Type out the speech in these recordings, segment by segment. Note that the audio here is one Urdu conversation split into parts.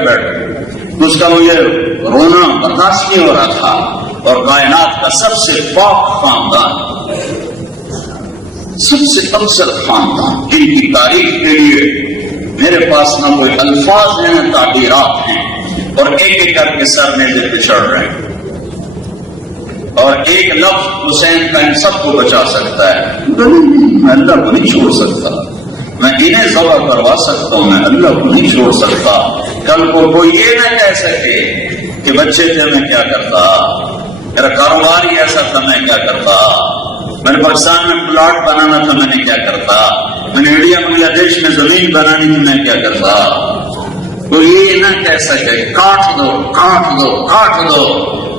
بیٹھ، اس کا مجھے رونا برداشت نہیں ہو رہا تھا، اور کائنات کا سب سے پاک خاندان، سب سے افضل خاندان، جن کی تاریخ کے لیے میرے پاس نہ کوئی الفاظ ہیں نہ تعبیرات ہیں، اور ایک ایک کر کے سر میرے پہ چڑھ رہے ہیں، اور ایک لفظ حسین کا ان سب کو بچا سکتا ہے۔ میں اللہ کو نہیں چھوڑ سکتا، میں انہیں ذبح کروا سکتا ہوں، میں اللہ کو نہیں چھوڑ سکتا۔ کل کو کوئی یہ نہ کہہ سکے کہ بچے تھے میں کیا کرتا، میرا کاروبار ہی ایسا تھا میں کیا کرتا، میں نے پاکستان میں پلاٹ بنانا تھا میں نے کیا کرتا، میں نے انڈیا بنگلہ دیش میں زمین بنانی تھی میں کیا کرتا۔ تو یہ نہ کہہ سکے کاٹ دو کاٹ دو کاٹ دو،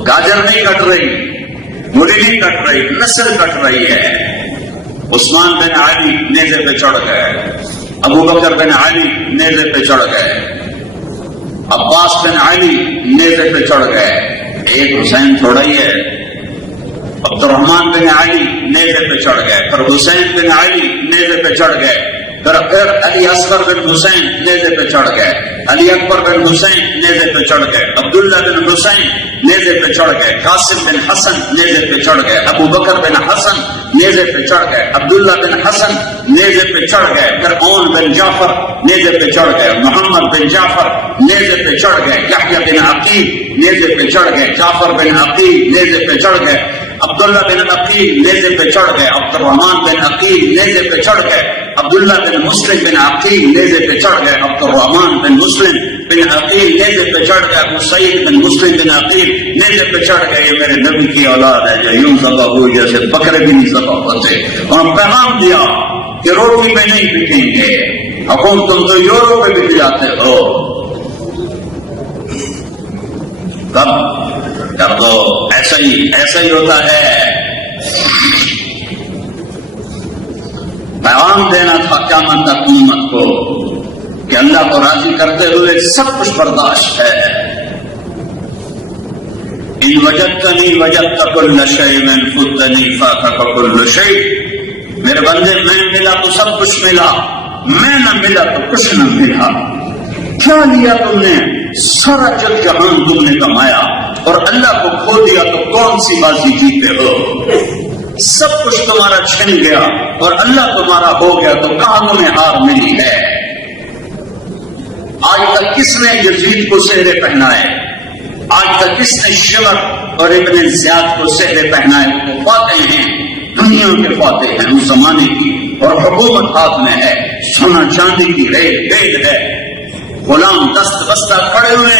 گاجر نہیں کٹ رہی، مولی نہیں کٹ رہی، نسل کٹ رہی ہے۔ عثمان بن علی نیزے پہ چڑھ گئے، ابو بکر بن علی نیزے پہ چڑھ گئے، عباس بن علی نیزے پہ چڑھ گئے، ایک حسین تھوڑا ہی ہے۔ عبد الرحمن بن علی نیزے پہ چڑھ گئے، پھر حسین بن علی نیزے پہ چڑھ گئے، پھر علی اصغر بن حسین نیزے پہ چڑھ گئے، علی اکبر بن حسین نیزے پہ چڑھ گئے، عبداللہ بن حسین نیزے پہ چڑھ گئے، قاسم بن حسن نیزے پہ چڑھ گئے، ابو بکر بن حسن نیزے پہ چڑھ گئے، عبداللہ بن حسن نیزے پہ چڑھ گئے، پھر اون بن جعفر نیزے پہ چڑھ گئے، محمد بن جعفر نیزے پہ چڑھ گئے، یحییٰ بن عقیل نیزے پہ چڑھ گئے، جعفر بن عقیل نیزے پہ چڑھ گئے، عبداللہ بن عقیل نیزے پہ چڑھ گئے، عبد الرحمن بن عقیل نیزے پہ چڑھ گئے، عبداللہ بن مسلم بن عقیل نیزے پہ چڑھ گئے، عبد الرحمن بن مسلم بن عقیل نیزے پہ چڑھ گئے، ابو سعید بن مسلم بن عقیل نیزے پہ چڑھ گئے۔ یہ میرے نبی کی اولاد ہے جو یوں ذبح ہوئی جیسے بکرے بھی نہیں ذبح ہوتے، اور پیغام دیا کہ روٹی میں نہیں بکیں گے، حکومت تم تو یورو پہ بک جاتے ہو، کب کر دو، ایسا ہی ہوتا ہے۔ پیغام دینا تھا قیامت تک امت کو کہ اللہ کو راضی کرتے ہوئے سب کچھ برداشت ہے۔ ان وجدتنی وجدت کل شیء من فضلنی فاتک کل شیء، میرے بندے میں ملا تو سب کچھ ملا، میں نہ ملا تو کچھ نہ ملا۔ کیا لیا تم نے؟ سارا جگ جہان تم نے کمایا، اور اللہ کو کھو دیا تو کون سی بازی جیتے ہو؟ سب کچھ تمہارا چھن گیا اور اللہ تمہارا ہو گیا تو کہاں تمہیں ہار ملی ہے؟ آج تک کس نے یزید کو سہرے پہنائے؟ آج تک کس نے شمر اور ابن زیاد کو سہرے پہنائے؟ وہ فاتح ہیں، دنیا کے فاتح ہیں اس زمانے کی، اور حکومت ہاتھ میں ہے، سونا چاندی کی ریل ہے، غلام دست بستہ کھڑے ہوئے،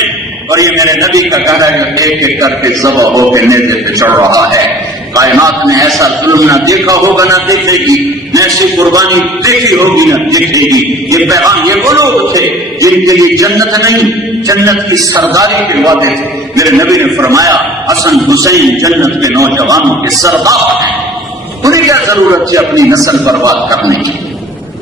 اور یہ میرے نبی کا کہنا ہے کہ ایک ایک کر کے ذبح ہو کے نیزے پہ چڑھ رہا ہے۔ کائنات نے ایسا ظلم نہ دیکھا ہوگا نہ دیکھے گی، نہ ایسی قربانی دیکھی ہوگی نہ دیکھے گی۔ یہ پیغام یہ وہ لوگ تھے جن کے لیے جنت نہیں، جنت کی سرداری کے وعدے تھے۔ میرے نبی نے فرمایا حسن حسین جنت کے نوجوانوں کے سردار ہیں، انہیں کیا ضرورت تھی اپنی نسل برباد کرنے کی؟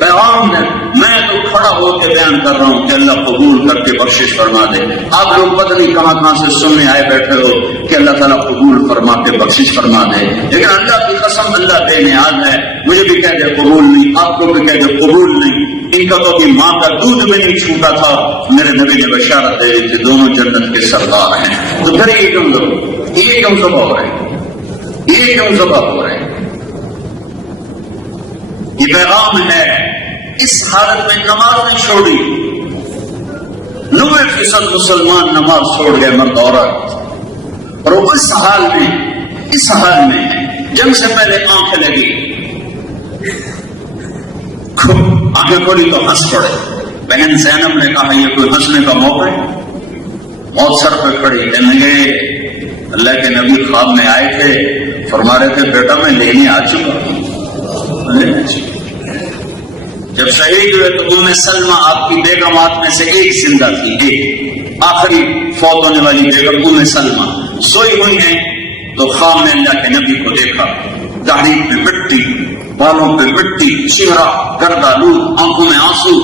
پیغام ہے، میں تو کھڑا ہو کے بیان کر رہا ہوں کہ اللہ قبول کر کے بخشش فرما دے۔ آپ لوگ پتہ نہیں کہاں سے سننے آئے بیٹھے ہو کہ اللہ تعالیٰ قبول فرما کے بخشش فرما دے، لیکن اللہ کی قسم اللہ بے نیاز ہے، مجھے بھی کہہ دے قبول نہیں، آپ کو بھی کہہ دے قبول نہیں۔ ان کا تو بھی ماں کا دودھ میں نہیں چھوٹا تھا، میرے نبی نے بشارت دے دی کہ دونوں جنت کے سردار ہیں۔ تو پھر یہ کیوں ذبح ہو رہے ہیں؟ یہ پیغام ہے، اس حالت میں نماز نہیں چھوڑی، 90% مسلمان نماز چھوڑ گئے مرد عورت، اور وہ اس حال میں جنگ سے پہلے آنکھیں لگی، آنکھیں کھولی تو ہنس پڑے۔ بہن زینب نے کہا یہ کوئی ہنسنے کا موقع ہے؟ موت سر پہ کھڑی، کہنے لگے اللہ کے نبی خواب میں آئے تھے، فرما رہے تھے بیٹا میں لینے آ چکا ہوں۔ جب شہید ہوئے تو ام سلمہ آپ کی بیگمات میں سے ایک زندہ تھی، ایک آخری فوت ہونے والی بیگم ام سلمہ سوئی ہوئی ہیں، تو خواب میں اللہ کے نبی کو دیکھا، داڑھی پہ مٹی، بالوں پہ مٹی، چہرہ گردالود، آنکھوں میں آنسو۔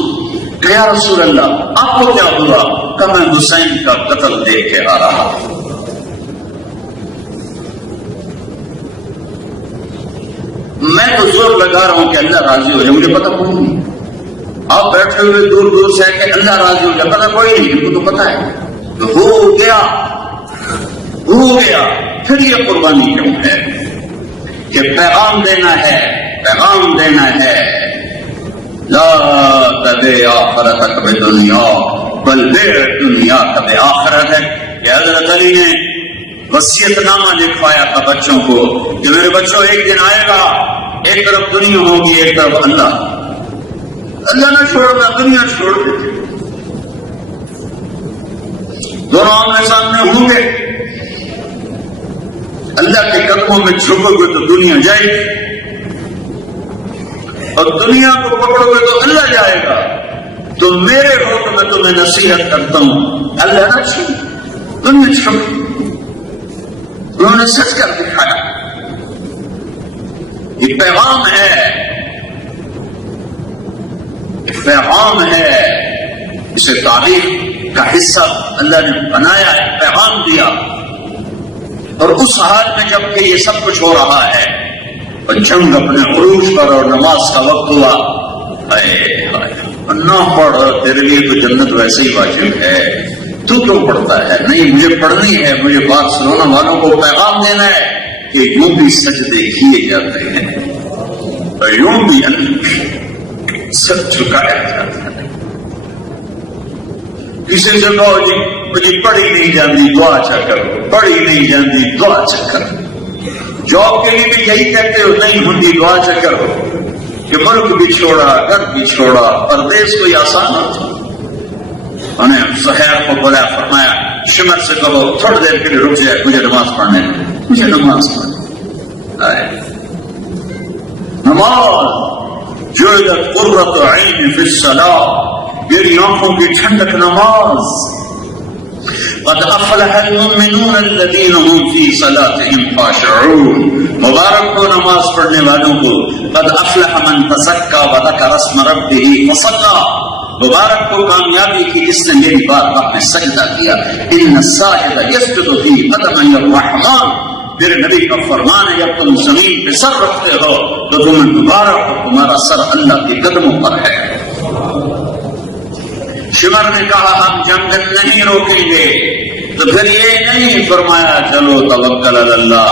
کہ یا رسول اللہ آپ کو کیا ہوا؟ کہ میں حسین کا قتل دیکھ کے آ رہا ہوں۔ میں تو زور لگا رہا ہوں کہ اللہ راضی ہو جائے، مجھے پتہ کوئی نہیں، آپ بیٹھے ہوئے دور دور سے کہ اللہ راضی ہو جائے، پتا کوئی نہیں، ان کو تو پتا ہے تو ہو گیا ہو گیا۔ پھر یہ قربانی کیوں ہے کہ پیغام دینا ہے، پیغام دینا ہے لا تبع آخرتک بدنیا بل بع دنیا کب آخرت ہے۔ کہ حضرت علی نے وصیت نامہ لکھوایا تھا بچوں کو کہ میرے بچوں ایک دن آئے گا، ایک طرف دنیا ہوگی ایک طرف اللہ، اللہ نہ چھوڑنا دنیا چھوڑ دیتے، دونوں آمنے سامنے ہوں گے، اللہ کے قدموں میں جھکو گے تو دنیا جائے گی اور دنیا کو پکڑو گے تو اللہ جائے گا۔ تو میرے ہو تو میں تمہیں نصیحت کرتا ہوں اللہ نہ چھوڑ دنیا چھوڑ۔ انہوں نے سچ کر دکھایا، یہ پیغام ہے، پیغام ہے، اسے تاریخ کا حصہ اللہ نے بنایا ہے، پیغام دیا۔ اور اس حال میں جب کہ یہ سب کچھ ہو رہا ہے اور جنگ اپنے عروج پر اور نماز کا وقت ہوا، نہ پڑھ، تیرے لیے تو جنت ویسے ہی واجب ہے، تو کیوں پڑھتا ہے؟ نہیں مجھے پڑھنی ہے، مجھے بارسلونا والوں کو پیغام دینا ہے کہ یوں بھی سجدے کیے جاتے ہیں اور یوں بھی سب چکایا جاتا ہے۔ کسی سے کہو جی مجھے پڑھی نہیں جاتی دعا اچھا کرو، پڑھی نہیں جاتی دعا اچھا کرو۔ جاب کے لیے بھی یہی کہتے ہو نہیں ہوتی دعا اچھا کرو، کہ ملک بھی چھوڑا، گھر بھی چھوڑا، پردیس کوئی آسان ہوتا۔ انہیں سحیر کو بولا، فرمایا شمر سے کہو تھوڑی دیر کے لیے رک جائے، مجھے نماز پڑھنے دے، مجھے نماز پڑھنے۔ نماز جعلت قرۃ عین فی الصلاۃ، میری آنکھوں کی ٹھنڈک نماز۔ قد افلح المؤمنون الذین هم فی صلاتهم خاشعون، مبارک ہو نماز پڑھنے والوں کو۔ قد افلح من تزکا وذکر اسم ربہ فصلی، مبارک کو کامیابی کی جس نے میری بارگاہ میں سجدہ کیا۔ ان الساجد یسجد فی قدمی الرحمن، میرے نبی کا فرمان ہے جب تم زمین پہ سر رکھتے ہو تو تمہیں مبارک ہو، تمہارا سر اللہ کے قدموں پر ہے۔ شمر نے کہا ہم جنگ نہیں روکیں گے، تو پھر یہ نہیں فرمایا چلو توکل علی اللہ،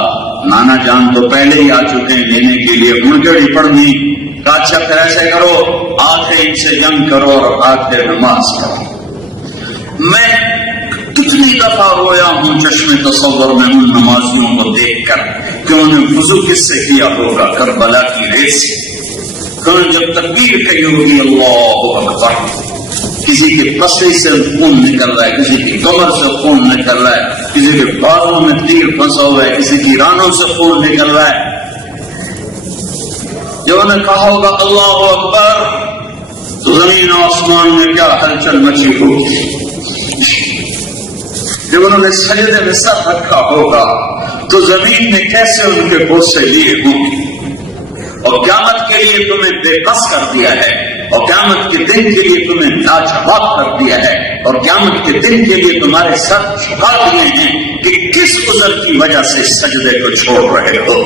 نانا جان تو پہلے ہی آ چکے ہیں لینے کے لیے، مڑکڑی پڑھنی کا اچھا پھر ایسے کرو آتے ان سے جنگ کرو اور آتے نماز پڑھو۔ میں کتنی دفعہ رویا ہوں چشم تصور میں ان نمازیوں کو دیکھ کر کہ انہیں وضو کس سے کیا ہوگا، کربلا کی ریت سے۔ جب تکبیر کہی ہوگی اللہ اکبر، کسی کے پسے سے خون نکل رہا ہے، کسی کی کمر سے خون نکل رہا ہے، کسی کے بالوں میں تیر پھنسا ہوا ہے، کسی کی رانوں سے خون نکل رہا ہے۔ جب انہوں نے کہا ہوگا اللہ اکبر تو زمین آسمان میں کیا ہلچل مچی ہوگی۔ جب انہوں نے سجدے میں سر رکھا ہوگا تو زمین نے کیسے ان کے بوسے لیے ہوں گے۔ اور قیامت کے لیے تمہیں بے بس کر دیا ہے، اور قیامت کے دن کے لیے تمہیں لاجواب کر دیا ہے، اور قیامت کے دن کے لیے تمہارے سر جھکا دیے ہیں کہ کس عذر کی وجہ سے سجدے کو چھوڑ رہے ہو۔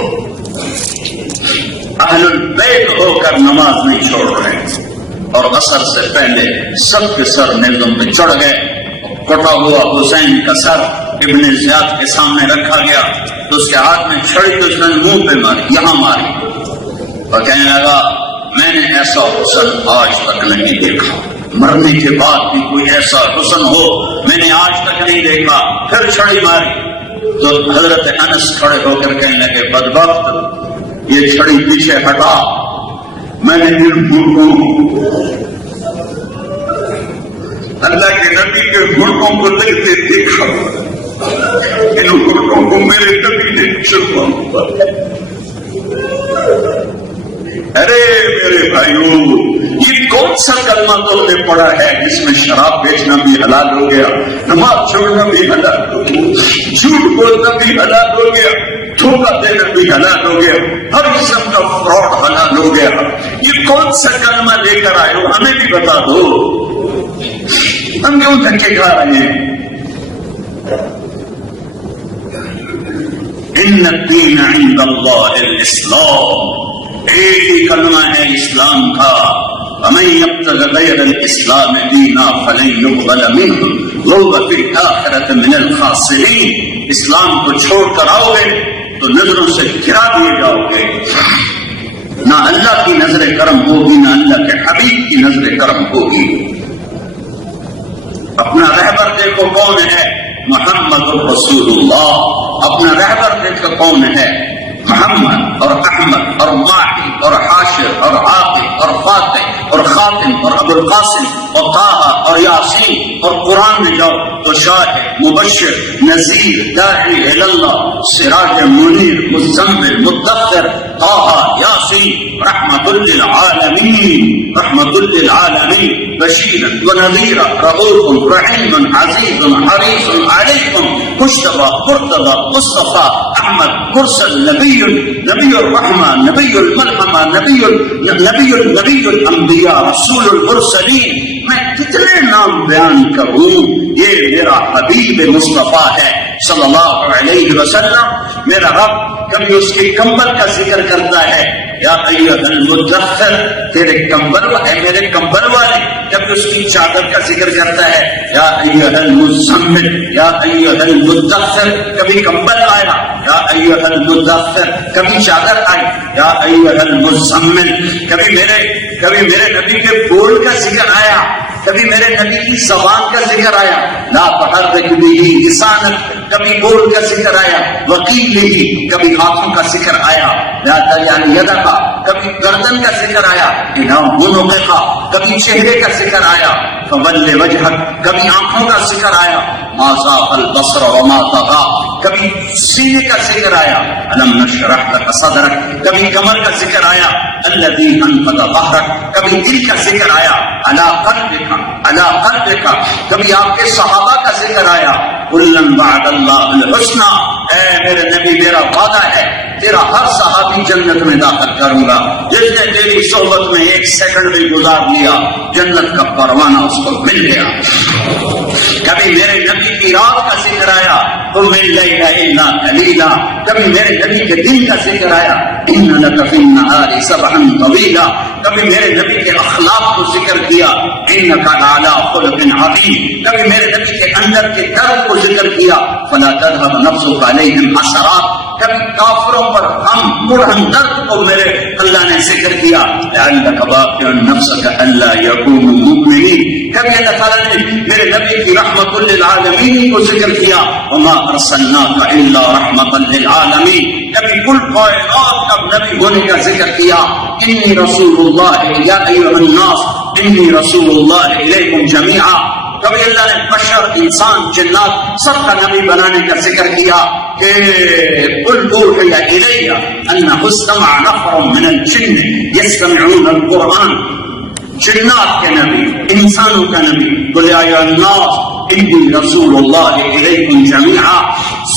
اہل البیت ہو کر نماز نہیں چھوڑ رہے، اور عصر سے پہلے سب کے سر نیزوں پہ چڑھ گئے۔ کٹا ہوا حسین کا سر ابن زیاد کے سامنے رکھا گیا تو اس کے ہاتھ میں چھڑی تو اس نے منہ پہ ماری، یہاں ماری، اور کہنے لگا میں نے ایسا حسن آج تک نہیں دیکھا، مرنے کے بعد بھی کوئی ایسا حسن ہو میں نے آج تک نہیں دیکھا۔ پھر چھڑی ماری تو حضرت انس کھڑے ہو کر کہنے لگے بدبخت یہ چھڑی پیچھے ہٹا، میں نے ان گھٹنوں اللہ کے نبی کے گھٹنوں کو لگتے دیکھا، ان گھٹنوں کو میرے نبی نے چھپا۔ ارے میرے بھائیوں، یہ کون سا کلمہ تم نے پڑھا ہے جس میں شراب بیچنا بھی حلال ہو گیا، نماز چھوڑنا بھی حلال ہو گیا، جھوٹ بولنا بھی حلال ہو گیا، دھوکہ دینا بھی حلال ہو گیا، ہر قسم کا فراڈ حلال ہو گیا۔ یہ کون سا کلمہ لے کر آئے ہو، ہمیں بھی بتا دو، ہم کیوں دھکے کھا رہے ہیں؟ ان الدین عند اللہ الاسلام، ایک ہی کلمہ ہے اسلام کا، ومن يبتغ غير الاسلام دینا فلن يقبل منه وهو في الاخرة من الخاسرین. اسلام کو چھوڑ کر آؤ گے تو نظروں سے گرا دیے جاؤ گے. نہ اللہ کی نظر کرم ہوگی نہ اللہ کے حبیب کی نظر کرم ہوگی. اپنا رہبر دیکھو کون ہے؟ محمد رسول اللہ. اپنا رہبر دیکھو کون ہے؟ محمد اور احمد اور ماہی اور حاشر اور عاقب اور فاتح اور خاتم اور ابو القاسم اور طٰہٰ اور یاسین. اور قرآن میں جاؤ تو شاہد مبشر نذیر داعی الی اللہ سراج منیر مزمل مدثر طٰہٰ یاسین رحمت للعالمین رحمت للعالمین بشیرا ونذیرا رؤوف رحیم عزیز حریص علیکم مجتبی مرتضی مصطفی احمد مرسل نبی الرحمہ نبی الملحمہ نبی الانبیاء رسول المرسلین. میں کتنے نام بیان کروں. یہ میرا حبیب مصطفیٰ ہے صلی اللہ علیہ وسلم. میرا رب کبھی اس کے کمبل کا ذکر کرتا ہے یا ایھا المدثر تیرے کمبل میرے کمبل والے. جب اس کی چادر کا ذکر کرتا ہے یا ایھا المزمل یا ایھا المدثر. کبھی کمبل آیا یا ایھا المدثر, کبھی چادر آئی یا ایھا المزمل. کبھی میرے نبی کے بول کا ذکر آیا, کبھی میرے نبی کی زبان کا ذکر آیا لا تحرک به لسانک, کبھی بول کا ذکر آیا وقیلہ, کبھی ہاتھوں کا ذکر آیا لا تجعل یدک, کبھی گردن کا ذکر آیا الی عنقک, کبھی چہرے کا ذکر آیا فول وجہک, کبھی آنکھوں کا ذکر آیا ما زاغ البصر وما طغى, کبھی سینے کا ذکر آیا الم نشرح لک صدرک, کبھی کمر کا ذکر آیا الذی انقض ظہرک, کبھی دل کا ذکر آیا علی قلبک, کبھی آپ کے صحابہ کا ذکر آیا کلن وعد اللہ الحسنی. اے میرے نبی میرا وعدہ ہے تیرا ہر صحابی جنت میں داخل کروں گا. جس نے تیری صحبت میں ایک سیکنڈ بھی گزار لیا جنت کا پروانہ اس کو مل گیا. کبھی میرے نبی کی رات کا ذکر آیا قم اللیل الا قلیلا, کبھی میرے نبی کے دن کا ذکر آیا ان لک فی النہار سبحا طویلا, کبھی میرے نبی کے اخلاق کو ذکر کیا انک لعلی خلق عظیم, کبھی میرے نبی کے اندر کے درد کو ذکر کیا فلا تذهب نفسک علیہم حسرات, کبھی کافروں پر ہم درد کو میرے اللہ نے ذکر کیا لعلک باقع نفسک الا یکونوا مؤمنین, کبھی اللہ تعالیٰ نے میرے نبی کی رحمت للعالمین کو ذکر کیا وما ارسلناک الا رحمت للعالمین, کبھی کل کائنات کا نبی ہونے کا ذکر کیا انی رسول اللہ یا ایھا الناس انی رسول اللہ الیکم جمیعا, کبھی اللہ نے بشر انسان جنات سب کا نبی بنانے کا ذکر کیا کہ قل اوحی الی انہ استمع نفر من الجن یستمعون القرآن. جنات کے نبی, انسانوں کا نبی, قل یا ایھا الناس انی رسول اللہ الیکم جمیعا.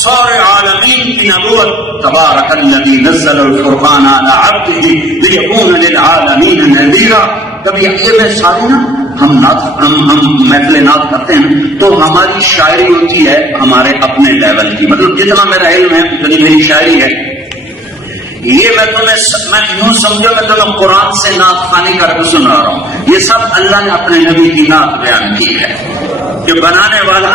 سارے عالمین کی نبوت تبارک الذی نزل الفرقان علی عبدہ لیکون للعالمین نذیرا. کبھی یہ میں سارے نا ہم محفل نعت کرتے ہیں تو ہماری شاعری ہوتی ہے ہمارے اپنے لیول کی, مطلب جتنا میرا علم ہے اتنی میری شاعری ہے. یہ میں یوں سمجھو میں تمہیں قرآن سے نعت خوانی کر کے سنا رہا ہوں. یہ سب اللہ نے اپنے نبی کی نعت بیان کی ہے کہ بنانے والا